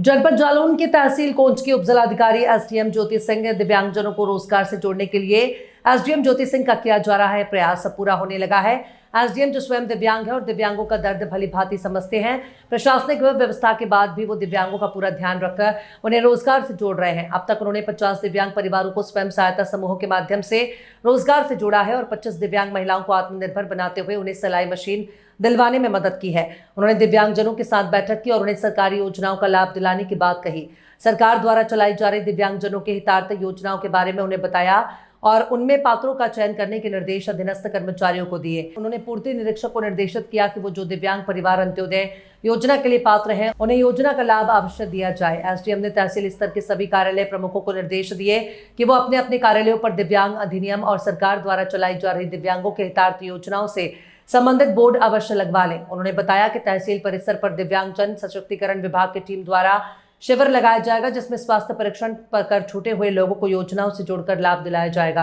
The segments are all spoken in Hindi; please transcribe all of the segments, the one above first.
जनपद जालौन के तहसील कोंच की उपजिलाधिकारी एसडीएम ज्योति सिंह ने दिव्यांगजनों को रोजगार से जोड़ने के लिए एसडीएम ज्योति सिंह का किया जा रहा है प्रयास अब पूरा होने लगा है। एसडीएम जो स्वयं दिव्यांग है और दिव्यांगों का दर्द भली भांति समझते हैं, प्रशासनिक व्यवस्था के बाद भी वो दिव्यांगों का पूरा ध्यान रखकर उन्हें रोजगार से जोड़ रहे हैं। अब तक उन्होंने 50 दिव्यांग परिवारों को स्वयं सहायता समूहों के माध्यम से रोजगार से जोड़ा है और 25 दिव्यांग महिलाओं को आत्मनिर्भर बनाते हुए उन्हें सिलाई मशीन दिलवाने में मदद की है। उन्होंने दिव्यांगजनों के साथ बैठक की और उन्हें सरकारी योजनाओं का लाभ दिलाने की बात कही। सरकार द्वारा चलाई जा रही दिव्यांगजनों के हितार्थ योजनाओं के बारे में उन्हें बताया और उनमें पात्रों का चयन करने के निर्देश अधीनस्थ कर्मचारियों को दिए। उन्होंने पूर्ति निरीक्षक को निर्देशित किया कि वो जो दिव्यांग परिवार अंत्योदय योजना के लिए पात्र हैं उन्हें योजना का लाभ अवश्य दिया जाए। एसडीएम ने तहसील स्तर के सभी कार्यालय प्रमुखों को निर्देश दिए कि वो अपने अपने कार्यालयों पर दिव्यांग अधिनियम और सरकार द्वारा चलाई जा रही दिव्यांगों के हितार्थ योजनाओं से संबंधित बोर्ड अवश्य लगवा लें। उन्होंने बताया कि तहसील परिसर पर दिव्यांगजन सशक्तिकरण विभाग की टीम द्वारा शिविर लगाया जाएगा, जिसमें स्वास्थ्य परीक्षण कर छूटे हुए लोगों को योजनाओं से जोड़कर लाभ दिलाया जाएगा।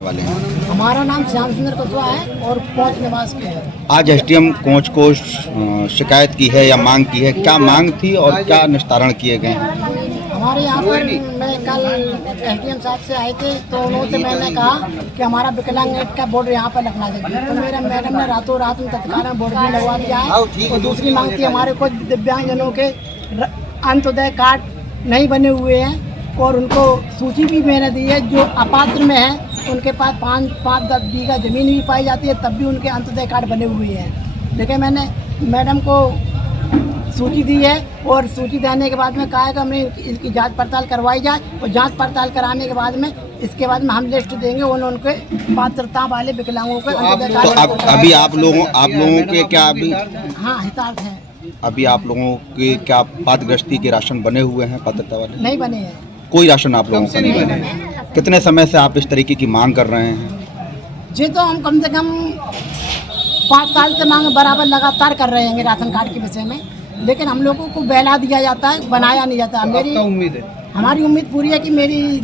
हमारा नाम श्याम सुंदर कथुआ है और कोंच निवास के है। आज एसडीएम कोंच को शिकायत की है या मांग की है, क्या मांग थी और क्या निस्तारण किए गए हैं? हमारे यहाँ पर मैं कल एसडीएम साहब से आए थे तो उन्होंने मैंने कहा कि हमारा विकलांग एड का बोर्ड यहाँ पर लगना चाहिए, तो मेरा मैडम ने रातों रात में तत्काल बोर्ड भी लगवा दिया है। और दूसरी मांग थी, हमारे कुछ दिव्यांगजनों के अंत्योदय कार्ड नहीं बने हुए हैं और उनको सूची भी मैंने दी है। जो अपात्र में है उनके पास 5-10 बीघा जमीन भी पाई जाती है, तब भी उनके अंत्योदय कार्ड बने हुए हैं। लेकिन मैंने मैडम को सूची दी है और सूची देने के बाद में कहा है कि हमें इसकी जांच पड़ताल करवाई जाए और जांच पड़ताल कराने के बाद में इसके बाद में हम लिस्ट देंगे उनके पात्रता वाले विकलांगों को अंत्योदय कार्ड। तो अभी आप लोगों के क्या अभी हाँ हितार्थ हैं। अभी आप लोगों के क्या पात्रग्रस्ती के राशन बने हुए हैं? पात्रता वाले नहीं बने हैं, कोई राशन आप लोगों का नहीं बने। कितने समय से आप इस तरीके की मांग कर रहे हैं? जी तो हम कम से कम 5 साल से मांग बराबर लगातार कर रहे हैं राशन कार्ड के विषय में, लेकिन हम लोगों को बहला दिया जाता है, बनाया नहीं जाता। हमारी उम्मीद पूरी है कि मेरी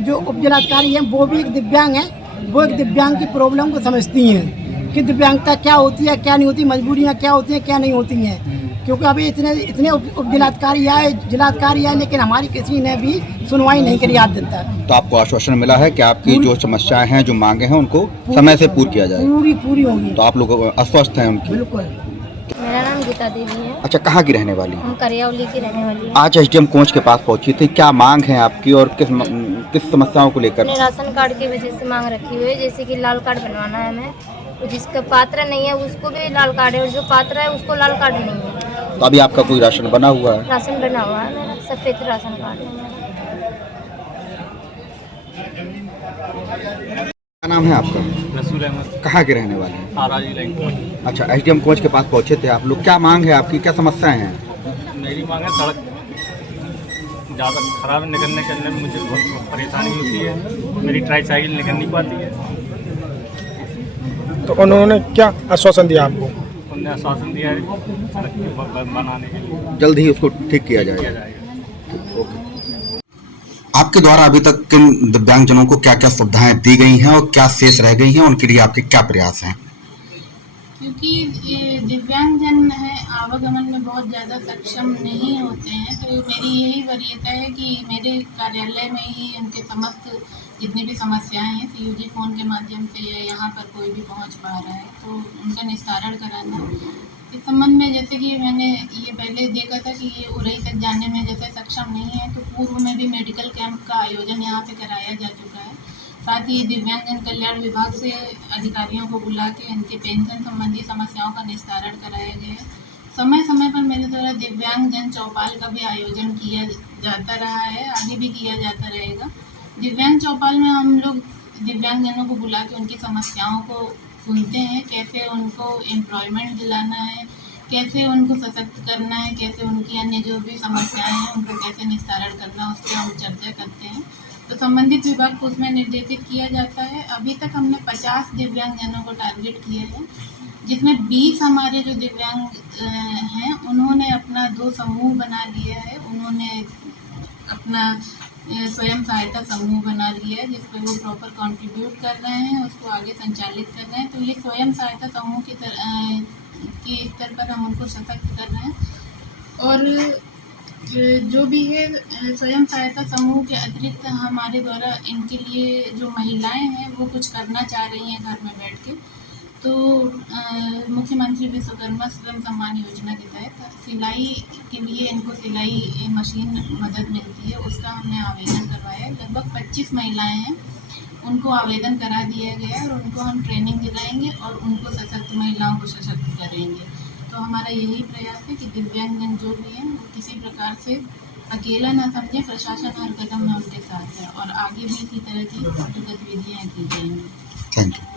जो उप जिलाधिकारी है वो भी एक दिव्यांग है, वो एक दिव्यांग की प्रॉब्लम को समझती हैं कि दिव्यांगता क्या होती है, क्या नहीं होती, मजबूरियाँ क्या होती हैं, क्या नहीं होती हैं। क्योंकि अभी इतने उप जिलाधिकारी आए लेकिन हमारी किसी ने भी सुनवाई नहीं करी आज दिन तक। तो आपको आश्वासन मिला है कि आपकी जो समस्याएं हैं, जो मांगे हैं, उनको समय से पूर्ण किया जाए? पूरी होगी। तो आप लोग आश्वस्त हैं उनकी? बिल्कुल। मेरा नाम गीता देवी है। अच्छा, कहाँ की रहने वाली? हम करियावली की रहने वाली है। आज एसडीएम कोंच के पास पहुंची थी, क्या मांग है आपकी और किस समस्याओं को लेकर? राशन कार्ड की वजह से मांग रखी हुई है, जैसे कि लाल कार्ड बनवाना है हमें, तो जिसका पात्र नहीं है उसको भी लाल कार्ड है और जो पात्र है उसको लाल कार्ड नहीं है। तो अभी आपका कोई राशन बना हुआ है? राशन बना हुआ है मेरा, सफेद राशन कार्ड है। क्या नाम है आपका? रसूल अहमद। कहाँ के रहने वाले हैं? आराजी लाइन। अच्छा, एसडीएम कोच के पास पहुँचे थे आप लोग, क्या मांग है आपकी, क्या समस्याएं हैं? मेरी मांग है, सड़क ज़्यादा खराब निकलने चलने में मुझे बहुत परेशानी होती है, मेरी ट्राईसाइकिल निकल नहीं पाती है। तो उन्होंने क्या आश्वासन दिया आपको? उन्होंने आश्वासन दिया है सड़क बनाने के लिए जल्द ही उसको ठीक किया किया जाएगा। जाएगा। ओके। आपके द्वारा अभी तक किन दिव्यांगजनों को क्या क्या सुविधाएं दी गई हैं और क्या शेष रह गई हैं, उनके लिए आपके क्या प्रयास हैं? क्योंकि दिव्यांगजन है आवागमन में बहुत ज़्यादा सक्षम नहीं होते हैं, तो मेरी यही वरीयता है कि मेरे कार्यालय में ही उनके समस्त जितनी भी समस्याएं हैं सीयूजी फ़ोन के माध्यम से या यहाँ पर कोई भी पहुँच पा रहा है तो उनका निस्तारण कराना। इस संबंध में जैसे कि मैंने ये पहले देखा था कि ये उरई तक जाने में जैसे सक्षम नहीं है, तो पूर्व में भी मेडिकल कैंप का आयोजन यहाँ पे कराया जा चुका है। साथ ही दिव्यांगजन कल्याण विभाग से अधिकारियों को बुला के इनके पेंशन संबंधी समस्याओं का निस्तारण कराया गया है। समय समय पर मेरे द्वारा दिव्यांगजन चौपाल का भी आयोजन किया जाता रहा है, आगे भी किया जाता रहेगा। दिव्यांग चौपाल में हम लोग दिव्यांगजनों को बुला के उनकी समस्याओं को सुनते हैं, कैसे उनको एम्प्लॉयमेंट दिलाना है, कैसे उनको सशक्त करना है, कैसे उनकी अन्य जो भी समस्याएं हैं उनको कैसे निस्तारण करना है, उस पर हम चर्चा करते हैं। तो संबंधित विभाग को उसमें निर्देशित किया जाता है। अभी तक हमने 50 दिव्यांगजनों को टारगेट किया है, जिसमें 20 हमारे जो दिव्यांग हैं उन्होंने अपना 2 समूह बना लिया है। उन्होंने अपना स्वयं सहायता समूह बना लिया है, जिस पर वो प्रॉपर कंट्रीब्यूट कर रहे हैं, उसको आगे संचालित कर रहे हैं। तो ये स्वयं सहायता समूह के स्तर पर हम उनको सशक्त कर रहे हैं। और जो भी है स्वयं सहायता समूह के अतिरिक्त हमारे द्वारा इनके लिए जो महिलाएं हैं वो कुछ करना चाह रही हैं घर में बैठ के, तो मुख्यमंत्री विश्वकर्मा श्रम सम्मान योजना के तहत सिलाई के लिए इनको सिलाई मशीन मदद मिलती है, उसका हमने आवेदन करवाया है। लगभग 25 महिलाएं हैं, उनको आवेदन करा दिया गया है और उनको हम ट्रेनिंग दिलाएंगे और उनको सशक्त महिलाओं को सशक्त करेंगे। तो हमारा यही प्रयास है कि दिव्यांगजन जो भी हैं वो किसी प्रकार से अकेला ना समझे, प्रशासन हर कदम में उनके साथ है और आगे भी इसी तरह की गतिविधियाँ की जाएंगी। Thank you.